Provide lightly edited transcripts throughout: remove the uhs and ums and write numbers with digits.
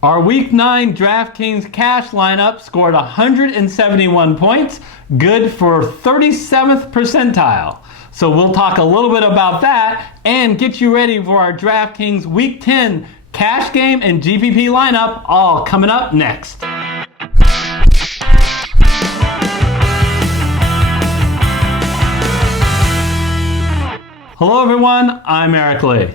Our Week 9 DraftKings cash lineup scored 171 points, good for 37th percentile. So we'll talk a little bit about that and get you ready for our DraftKings Week 10 cash game and GPP lineup, all coming up next. Hello everyone, I'm Eric Lee.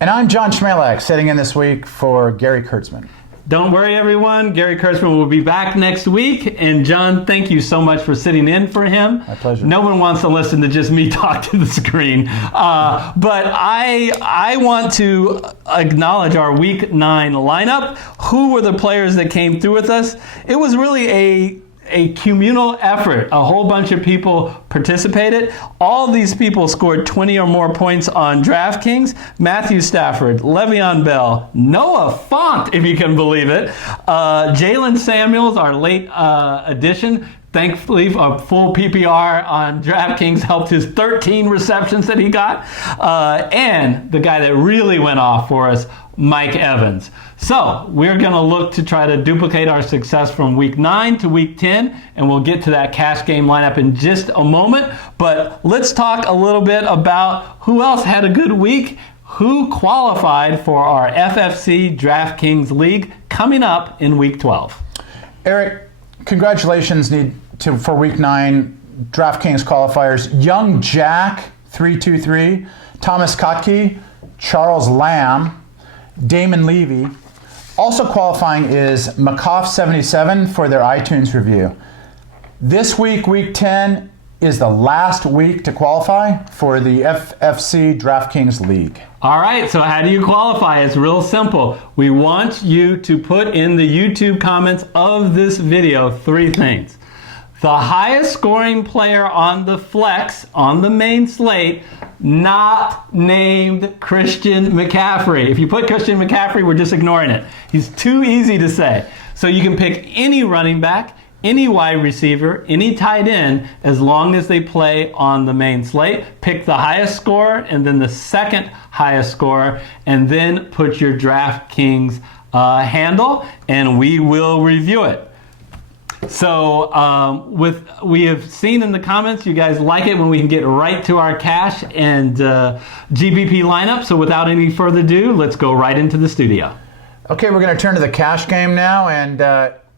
And I'm John Schmalak, sitting in this week for Gary Kurtzman. Don't worry everyone, Gary Kurtzman will be back next week. And John, thank you so much for sitting in for him. My pleasure. No one wants to listen to just me talk to the screen. But I want to acknowledge our Week 9 lineup. Who were the players that came through with us? It was really a communal effort. A whole bunch of people participated. All these people scored 20 or more points on DraftKings. Matthew Stafford, Le'Veon Bell, Noah Fant, if you can believe it. Jalen Samuels, our late addition. Thankfully, a full PPR on DraftKings helped his 13 receptions that he got. And the guy that really went off for us, Mike Evans. So we're going to look to try to duplicate our success from Week 9 to Week 10, and we'll get to that cash game lineup in just a moment. But let's talk a little bit about who else had a good week, who qualified for our FFC DraftKings League coming up in Week 12. Eric, congratulations for Week 9 DraftKings qualifiers. Young Jack 323, Thomas Kotke, Charles Lamb, Damon Levy. Also qualifying is McCoff77 for their iTunes review. This week, Week 10, is the last week to qualify for the FFC DraftKings League. All right, so how do you qualify? It's real simple. We want you to put in the YouTube comments of this video 3 things. The highest scoring player on the flex, on the main slate, not named Christian McCaffrey. If you put Christian McCaffrey, we're just ignoring it. He's too easy to say. So you can pick any running back, any wide receiver, any tight end, as long as they play on the main slate. Pick the highest scorer and then the second highest scorer, and then put your DraftKings handle, and we will review it. So we have seen in the comments, you guys like it when we can get right to our cash and GPP lineup. So without any further ado, let's go right into the studio. Okay, we're going to turn to the cash game now. And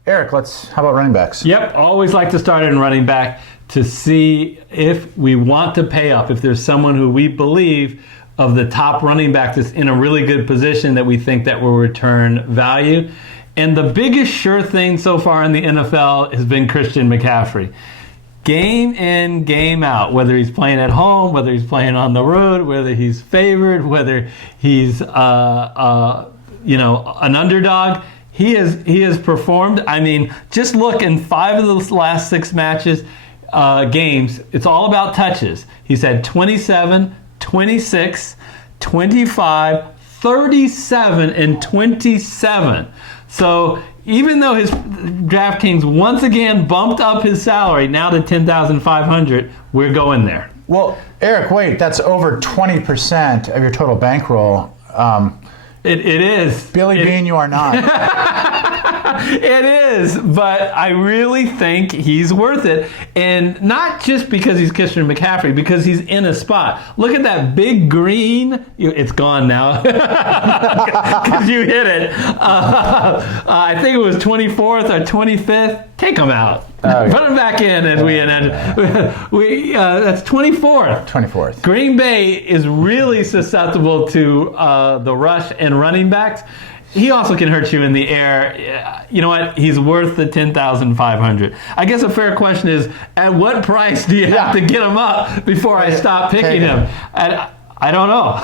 Eric, how about running backs? Yep, always like to start in running back to see if we want to pay up, if there's someone who we believe of the top running back that's in a really good position that we think that will return value. And the biggest sure thing so far in the NFL has been Christian McCaffrey. Game in, game out, whether he's playing at home, whether he's playing on the road, whether he's favored, whether he's an underdog, he has performed. I mean, just look in 5 of the last 6 games, it's all about touches. He's had 27, 26, 25, 37, and 27. So even though his DraftKings once again bumped up his salary now to $10,500, we're going there. Well, Eric, wait, that's over 20% of your total bankroll. It is. Billy Bean, you are not. It is, but I really think he's worth it. And not just because he's Christian McCaffrey, because he's in a spot. Look at that big green. It's gone now because you hit it. I think it was 24th or 25th. Take him out. Put him back in, and that's 24th. 24th. Green Bay is really susceptible to the rush and running backs. He also can hurt you in the air. You know what? He's worth the $10,500. I guess a fair question is, at what price do you have to get him up before I stop picking him? I don't know.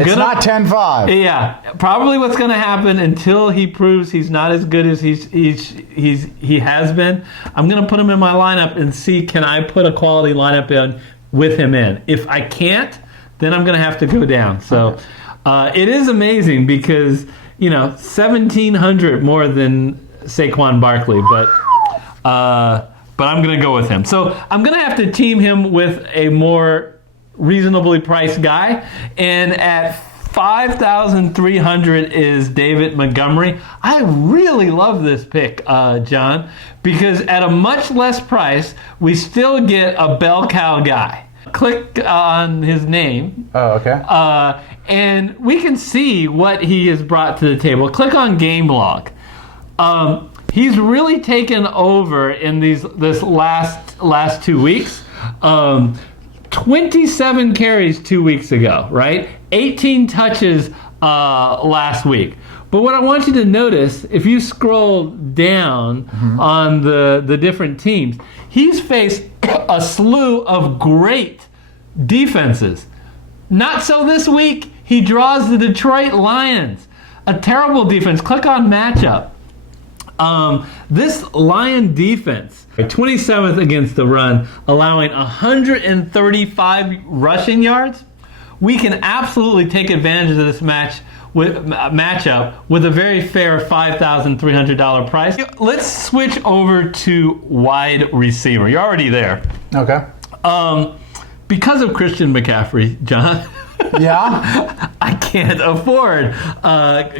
It's not 10-5. Yeah, probably what's going to happen until he proves he's not as good as he has been. I'm going to put him in my lineup and see, can I put a quality lineup in with him in. If I can't, then I'm going to have to go down. So. It is amazing because, 1,700 more than Saquon Barkley, but I'm going to go with him. So I'm going to have to team him with a more reasonably priced guy. And at 5,300 is David Montgomery. I really love this pick, John, because at a much less price, we still get a bell cow guy. Click on his name. Oh, okay. And we can see what he has brought to the table. Click on game log. He's really taken over in this last 2 weeks. 27 carries 2 weeks ago, right? 18 touches last week. But what I want you to notice, if you scroll down on the different teams, he's faced a slew of great defenses. Not so this week. He draws the Detroit Lions, a terrible defense. Click on matchup. This Lion defense, 27th against the run, allowing 135 rushing yards. We can absolutely take advantage of this matchup with a very fair $5,300 price. Let's switch over to wide receiver. You're already there. Okay. Because of Christian McCaffrey, John. Yeah? I can't afford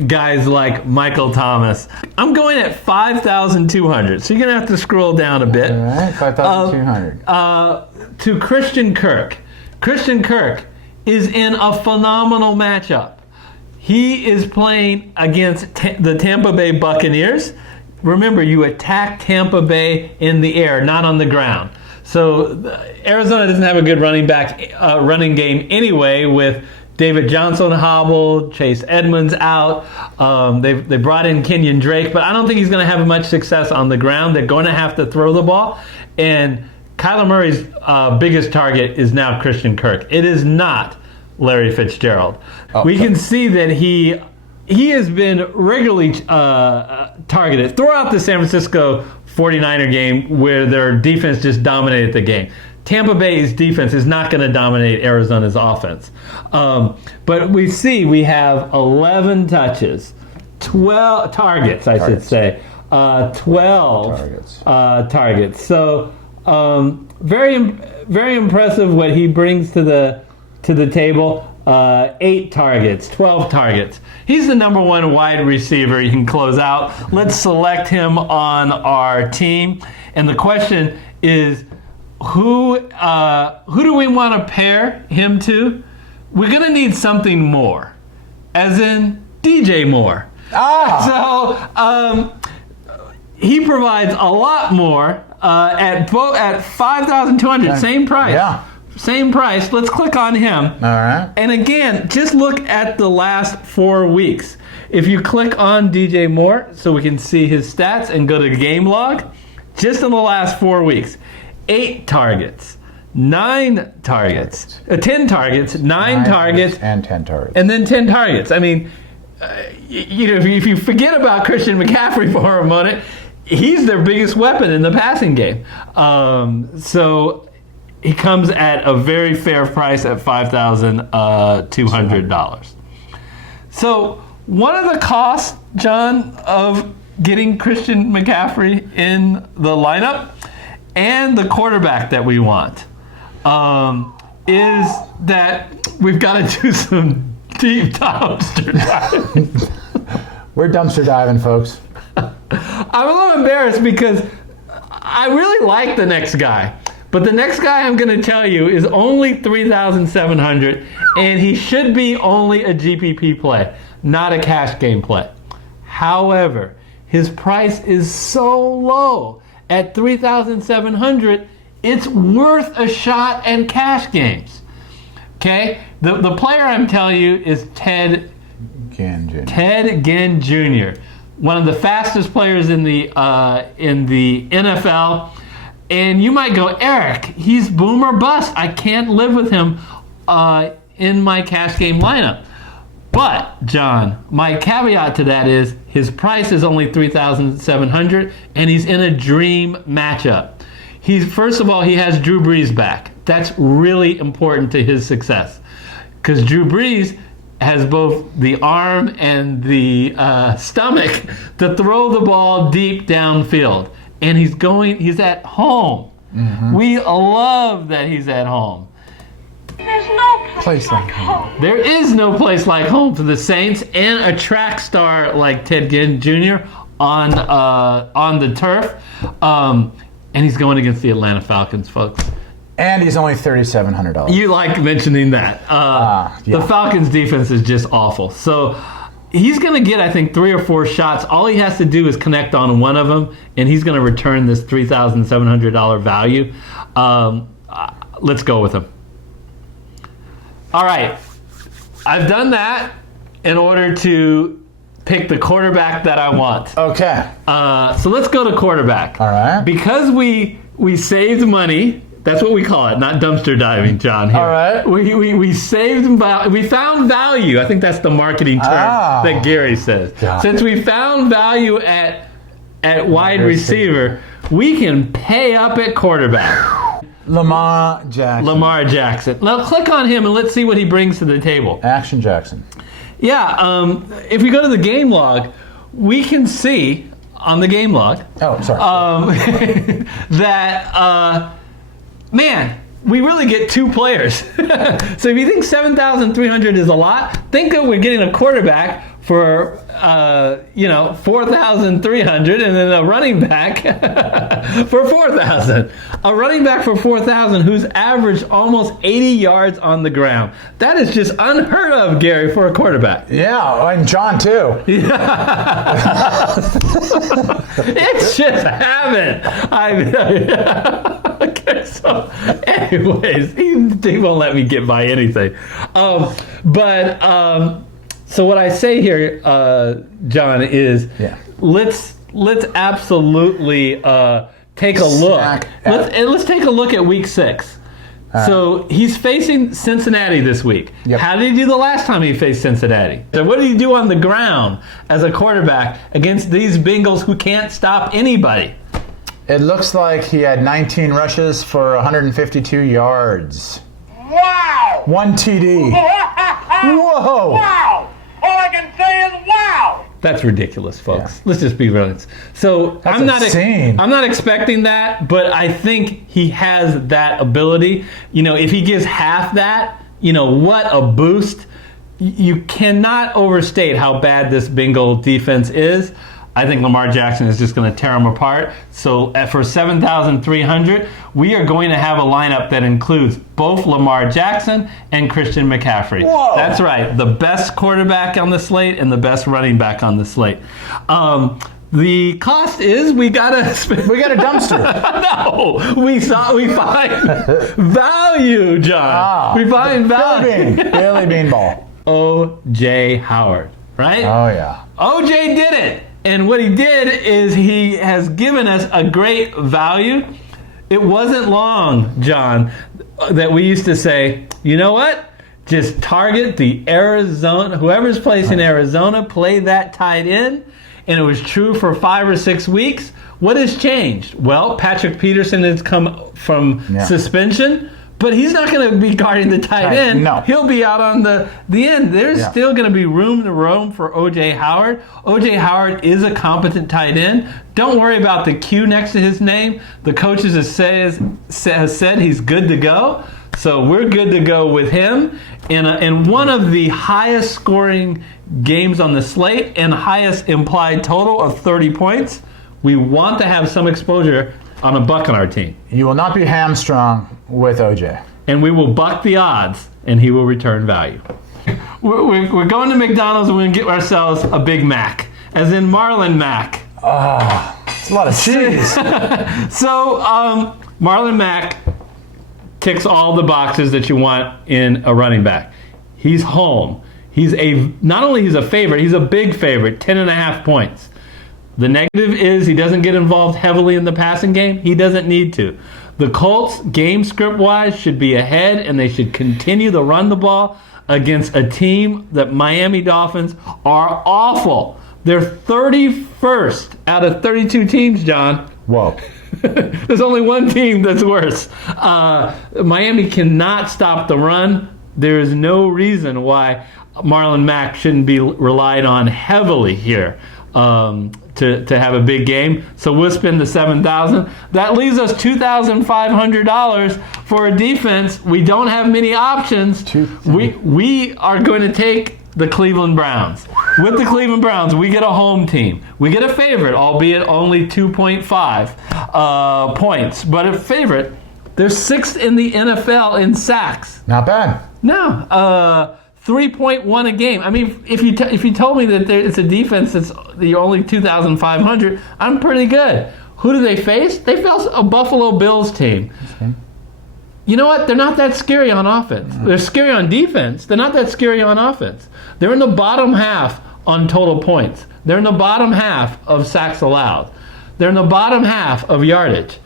guys like Michael Thomas. I'm going at 5,200, so you're going to have to scroll down a bit. All right, 5,200. To Christian KIRK. Christian KIRK is in a phenomenal matchup. He is playing against the Tampa Bay Buccaneers. Remember, you attack Tampa Bay in the air, not on the ground. So Arizona doesn't have a good running game anyway, with David Johnson hobbled, Chase Edmonds out. They brought in Kenyon Drake, but I don't think he's going to have much success on the ground. They're going to have to throw the ball. And Kyler Murray's biggest target is now Christian KIRK. It is not Larry Fitzgerald. We can see that he has been regularly targeted throughout the San Francisco 49er game, where their defense just dominated the game. Tampa Bay's defense is not going to dominate Arizona's offense. But we have 11 touches, 12 targets, I should say. 12 targets. So very, very impressive what he brings to the table. 8 targets, 12 targets. He's the number one wide receiver. You can close out. Let's select him on our team. And the question is, who do we want to pair him to? We're going to need something more, as in DJ Moore. So he provides a lot more at 5,200, okay. Same price. Yeah. Same price. Let's click on him. All right. And again, just look at the last 4 weeks. If you click on DJ Moore so we can see his stats and go to game log, just in the last 4 weeks, 8 targets, 9 targets, 10 targets, 9 targets, and 10 targets. And then 10 targets. I mean, if you forget about Christian McCaffrey for a moment, he's their biggest weapon in the passing game. So he comes at a very fair price at $5,200. So what are the costs, John, of getting Christian McCaffrey in the lineup and the quarterback that we want? Is that we've got to do some deep dumpster diving. We're dumpster diving, folks. I'm a little embarrassed because I really like the next guy. But the next guy I'm going to tell you is only $3,700, and he should be only a GPP play, not a cash game play. However, his price is so low at $3,700, it's worth a shot and cash games. Okay? The player I'm telling you is Ted Ginn Jr., one of the fastest players in the NFL. And you might go, Eric, he's boom or bust. I can't live with him in my cash game lineup. But, John, my caveat to that is his price is only $3,700, and he's in a dream matchup. First of all, he has Drew Brees back. That's really important to his success, because Drew Brees has both the arm and the stomach to throw the ball deep downfield. And he's at home. Mm-hmm. We love that he's at home. There's no Place like home. There is no place like home for the Saints and a track star like Ted Ginn Jr. on the turf. And he's going against the Atlanta Falcons, folks. And he's only $3,700. You like mentioning that. Yeah. The Falcons' defense is just awful. So he's going to get, I think, 3 or 4 shots. All he has to do is connect on one of them, and he's going to return this $3,700 value. Let's go with him. All right. I've done that in order to pick the quarterback that I want. Okay. So let's go to quarterback. All right. Because we saved money. That's what we call it, not dumpster diving, John. Here. All right. We saved, we found value. I think that's the marketing term that Gary says. God. Since we found value at wide receiver, we can pay up at quarterback. Lamar Jackson. Now click on him and let's see what he brings to the table. Action Jackson. Yeah. If we go to the game log, we can see on the game log. Oh, sorry. That. Man, we really get 2 players. So if you think 7,300 is a lot, think that we're getting a quarterback for 4,300, and then a running back for 4,000. A running back for 4,000 who's averaged almost 80 yards on the ground. That is just unheard of, Gary, for a quarterback. Yeah, and John too. It's just having. Okay, so anyways, he won't let me get by anything. So what I say here, John, is let's absolutely take a look. Let's take a look at week 6. So he's facing Cincinnati this week. Yep. How did he do the last time he faced Cincinnati? So what did he do on the ground as a quarterback against these Bengals who can't stop anybody? It looks like he had 19 rushes for 152 yards. Wow! 1 TD. Whoa! Wow! All I can say is wow! That's ridiculous, folks. Yeah. Let's just be honest. So That's I'm not insane. I'm not expecting that, but I think he has that ability. If he gives half that, what a boost. You cannot overstate how bad this Bengal defense is. I think Lamar Jackson is just going to tear them apart. So for 7,300, we are going to have a lineup that includes both Lamar Jackson and Christian McCaffrey. Whoa. That's right. The best quarterback on the slate and the best running back on the slate. The cost is we got a dumpster. No, we find value, John. We find value. Billy Beanball. O.J. Howard, right? Oh yeah. O.J. did it. And what he did is he has given us a great value. It wasn't long, John, that we used to say, you know what? Just target the Arizona, whoever's placing Arizona, play that tight end. And it was true for 5 or 6 weeks. What has changed? Well, Patrick Peterson has come from suspension, but he's not going to be guarding the tight end. No. He'll be out on the end. There's still going to be room to roam for O.J. Howard. O.J. Howard is a competent tight end. Don't worry about the Q next to his name. The coaches has said he's good to go. So we're good to go with him. In one of the highest scoring games on the slate and highest implied total of 30 points, we want to have some exposure on a buck on our team. You will not be hamstrung with OJ. And we will buck the odds, and he will return value. We're going to McDonald's, and we're going to get ourselves a Big Mac, as in Marlon Mack. It's a lot of cheese. So Marlon Mack ticks all the boxes that you want in a running back. He's home. Not only he's a favorite, he's a big favorite, 10.5 points. The negative is he doesn't get involved heavily in the passing game. He doesn't need to. The Colts, game script-wise, should be ahead, and they should continue to run the ball against a team that Miami Dolphins are awful. They're 31st out of 32 teams, John. Whoa. There's only one team that's worse. Miami cannot stop the run. There is no reason why Marlon Mack shouldn't be relied on heavily here. to have a big game. So we'll spend the $7,000. That leaves us $2,500 for a defense. We don't have many options. We are going to take the Cleveland Browns. With the Cleveland Browns, we get a home team. We get a favorite, albeit only 2.5 points, but a favorite. They're 6th in the NFL in sacks. Not bad. No, 3.1 a game. I mean, if you told me that it's a defense that's you're only 2,500, I'm pretty good. Who do they face? They face a Buffalo Bills team. Okay. You know what? They're not that scary on offense. They're scary on defense. They're not that scary on offense. They're in the bottom half on total points. They're in the bottom half of sacks allowed. They're in the bottom half of yardage.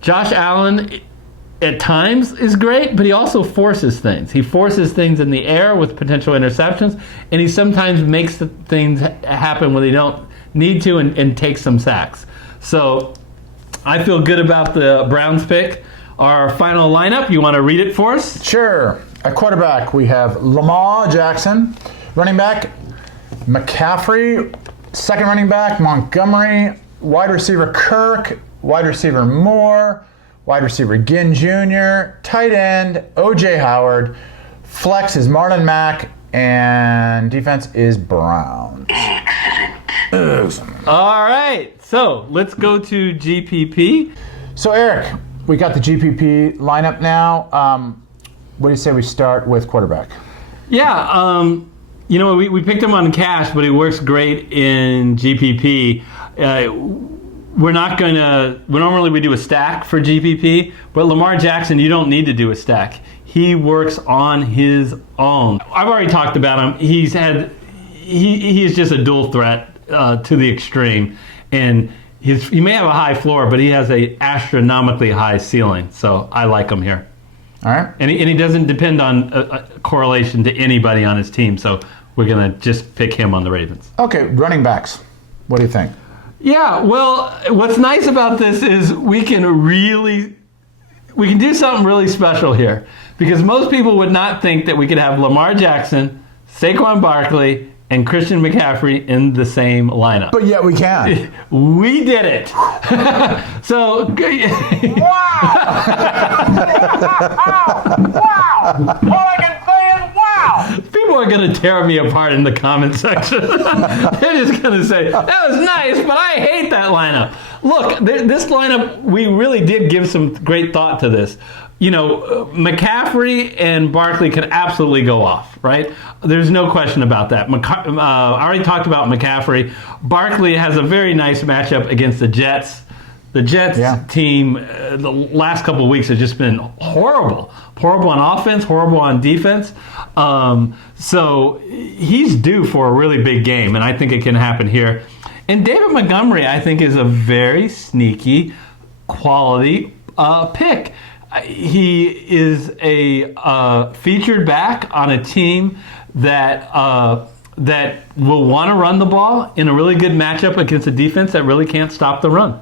Josh Allen at times is great, but he also forces things. He forces things in the air with potential interceptions, and he sometimes makes the things happen when they don't need to and takes some sacks. So I feel good about the Browns pick. Our final lineup, you want to read it for us? Sure. At quarterback, we have Lamar Jackson. Running back, McCaffrey. Second running back, Montgomery. Wide receiver, KIRK. Wide receiver, Moore. Wide receiver, Ginn Jr. Tight end, O.J. Howard. Flex is Marlon Mack. And defense is Browns. All right. So let's go to GPP. So, Eric, we got the GPP lineup now. What do you say we start with quarterback? Yeah. We picked him on cash, but he works great in GPP. Normally we do a stack for GPP, but Lamar Jackson, you don't need to do a stack. He works on his own. I've already talked about him. He is just a dual threat to the extreme, and he may have a high floor, but he has a astronomically high ceiling. So I like him here. All right. And he doesn't depend on a correlation to anybody on his team, so we're going to just pick him on the Ravens. Okay, running backs. What do you think? Yeah, well, what's nice about this is we can do something really special here, because most people would not think that we could have Lamar Jackson, Saquon Barkley, and Christian McCaffrey in the same lineup. But yet we can. We did it. So, Wow! Wow! All I can say is wow! people are going to tear me apart in the comment section. They're just going to say, that was nice, but I hate that lineup. Look, this lineup, we really did give some great thought to this. You know, McCaffrey and Barkley could absolutely go off, right? There's no question about that. I already talked about McCaffrey. Barkley has a very nice matchup against the Jets. The Jets team, the last couple of weeks have just been horrible. Horrible on offense, horrible on defense. So he's due for a really big game, and I think it can happen here. And David Montgomery, I think, is a very sneaky, quality pick. He is a featured back on a team that will want to run the ball in a really good matchup against a defense that really can't stop the run.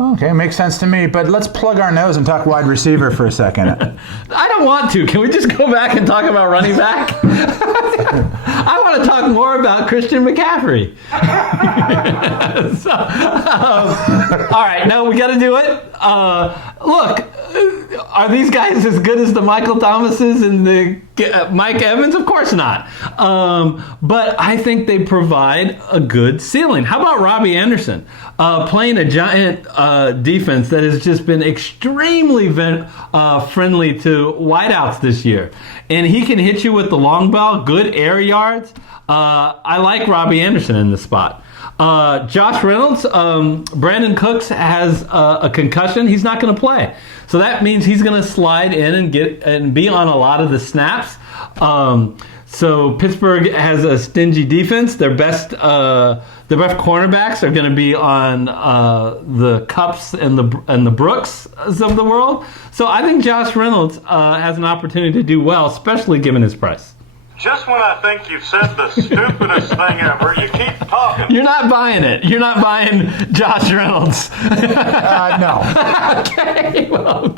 Okay, makes sense to me. But let's plug our nose and talk wide receiver for a second. I don't want to. Can we just go back and talk about running back? I want to talk more about Christian McCaffrey. All right, no, we got to do it. Look, are these guys as good as the Michael Thomases and the Mike Evans? Of course not. But I think they provide a good ceiling. How about Robbie Anderson playing a giant defense that has just been extremely friendly to wideouts this year? And he can hit you with the long ball, good air yards. I like Robbie Anderson in this spot. Josh Reynolds, Brandon Cooks has a concussion. He's not going to play. So that means he's going to slide in and be on a lot of the snaps. So Pittsburgh has a stingy defense. Their best cornerbacks are going to be on the Cups and the Brooks of the world. So I think Josh Reynolds has an opportunity to do well, especially given his price. Just when I think you've said the stupidest thing ever, you keep talking. You're not buying it. You're not buying Josh Reynolds. No. Okay. Well,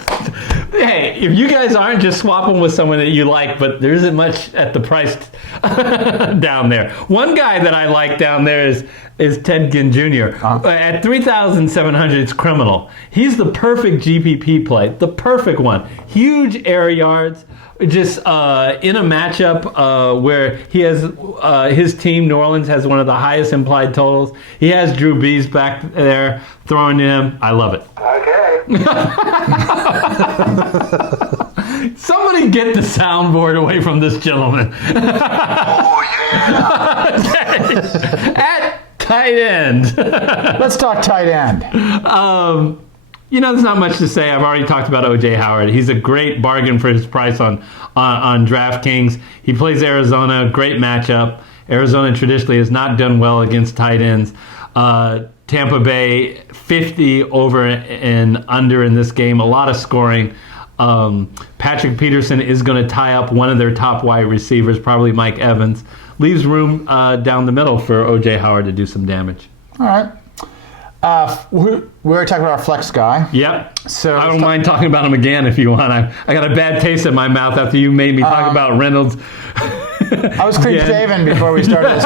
Hey, if you guys aren't, just swap them with someone that you like, but there isn't much at the price down there. One guy that I like down there is Ted Ginn Jr. At 3,700, it's criminal. He's the perfect GPP play, the perfect one. Huge air yards, just in a matchup where he has his team, New Orleans, has one of the highest implied totals. He has Drew Brees back there throwing him. I love it. Okay. Somebody get the soundboard away from this gentleman. Oh, yeah. Okay. At tight end. Let's talk tight end. There's not much to say. I've already talked about O.J. Howard. He's a great bargain for his price on DraftKings. He plays Arizona. Great matchup. Arizona traditionally has not done well against tight ends. Tampa Bay 50 over and under in this game. A lot of scoring. Patrick Peterson is going to tie up one of their top wide receivers, probably Mike Evans. Leaves room down the middle for O.J. Howard to do some damage. All right. We already talked about our flex guy. Yep. So I don't mind talking about him again if you want. I got a bad taste in my mouth after you made me talk about Reynolds. I was clean shaven before we started this.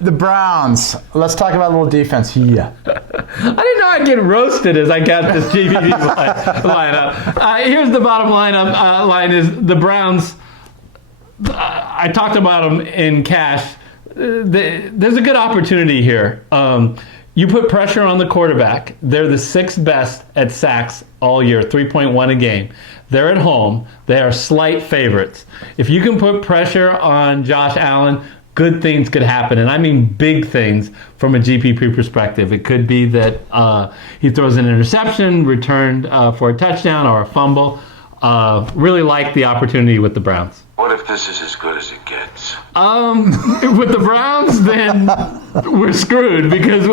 The Browns. Let's talk about a little defense here. I didn't know I'd get roasted as I got this GPP lineup. Here's the bottom line is the Browns. I talked about them in cash. There's a good opportunity here. You put pressure on the quarterback. They're the sixth best at sacks all year, 3.1 a game. They're at home. They are slight favorites. If you can put pressure on Josh Allen, good things could happen. And I mean big things from a GPP perspective. It could be that he throws an interception, returned for a touchdown or a fumble. Really like the opportunity with the Browns. What if this is as good as it gets? With the Browns, then we're screwed because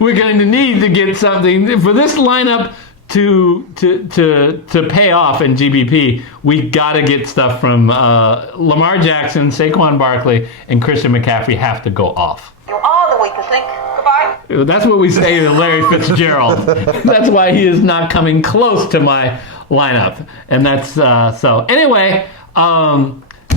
we're going to need to get something for this lineup to pay off in GPP. We got to get stuff from Lamar Jackson, Saquon Barkley, and Christian McCaffrey have to go off. You are the weakest link. Goodbye. That's what we say to Larry Fitzgerald. That's why he is not coming close to my lineup, and that's so. Anyway.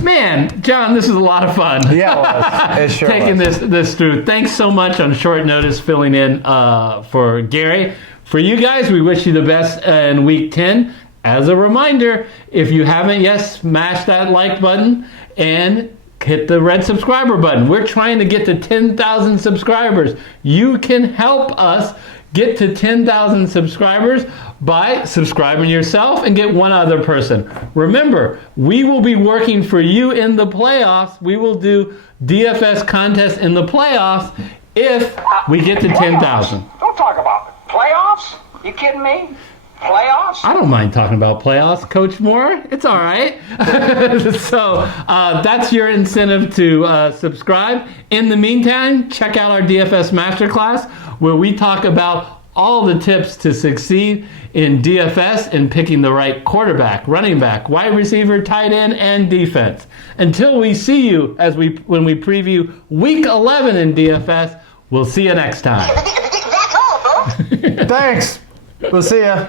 Man, John, this is a lot of fun. Yeah, it was. It sure Taking was. this through. Thanks so much on short notice filling in for Gary. For you guys, we wish you the best in Week 10. As a reminder, if you haven't yet, smash that like button and hit the red subscriber button. We're trying to get to 10,000 subscribers. You can help us get to 10,000 subscribers by subscribing yourself and get one other person. Remember, we will be working for you in the playoffs. We will do DFS contests in the playoffs if we get to 10,000. Don't talk about it. Playoffs? You kidding me? Playoffs? I don't mind talking about playoffs, Coach Moore. It's all right. So that's your incentive to subscribe. In the meantime, check out our DFS Master Class, where we talk about all the tips to succeed in DFS and picking the right quarterback, running back, wide receiver, tight end, and defense. Until we see you when we preview Week 11 in DFS, we'll see you next time. That's all, folks. Thanks. We'll see ya.